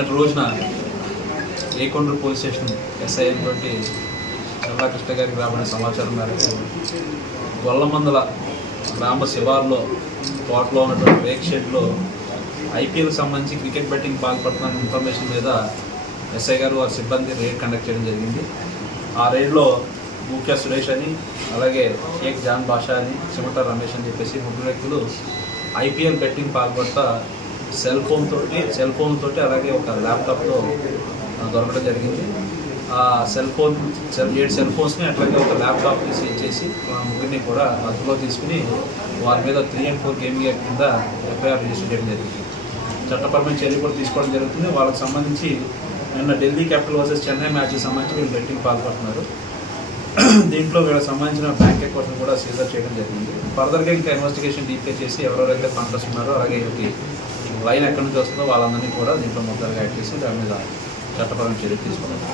నిన్నటి రోజున ఏకొండ్రు police station SI అయినటువంటి చల్లా కృష్ణ గారికి రాబడిన సమాచారం మేరకు గొల్లమందల గ్రామ శివార్లో తోటలో ఉన్నటువంటి రేక్ షెడ్లో ఐపీఎల్కి సంబంధించి క్రికెట్ బెట్టింగ్ పాల్పడుతున్న ఇన్ఫర్మేషన్ మీద ఎస్ఐ గారు వారి సిబ్బంది రైడ్ కండక్ట్ చేయడం జరిగింది. ఆ రైడ్లో ముఖ్య సురేష్ అని, అలాగే షేక్ జాన్ బాషా అని, చిమట రమేష్ అని చెప్పేసి ముగ్గురు వ్యక్తులు ఐపీఎల్ బెట్టింగ్ పాల్పడతా సెల్ ఫోన్ తోటి అలాగే ఒక ల్యాప్టాప్తో దొరకడం జరిగింది. ఆ 7 సెల్ ఫోన్స్ని అట్లాగే ఒక ల్యాప్టాప్ని సీజ్ చేసి ముగ్గురిని కూడా అదుపులో తీసుకుని వారి మీద 3 and 4 గేమింగ్ యాక్ట్ కింద ఎఫ్ఐఆర్ రిజిస్టర్ చేయడం జరిగింది. చట్టపరమైన చర్యలు కూడా తీసుకోవడం జరుగుతుంది. వాళ్ళకి సంబంధించి నిన్న ఢిల్లీ క్యాపిటల్ వర్సెస్ చెన్నై మ్యాచ్కి సంబంధించి వీళ్ళు బెట్టింగ్ పాల్పడుతున్నారు. దీంట్లో వీళ్ళకి సంబంధించిన బ్యాంక్ అకౌంట్ని కూడా సీజర్ చేయడం జరిగింది. ఫర్దర్గా ఇంకా ఇన్వెస్టిగేషన్ డీప్గా చేసి ఎవరెవరైతే కాంట్రాక్ట్ ఉన్నారో అలాగే లైన్ ఎక్కడి నుంచి వస్తుందో వాళ్ళందరినీ కూడా దీంట్లో మొత్తాలుగా యాడ్ చేసి దాని మీద చట్టపరమైన చర్యలు తీసుకున్నారు.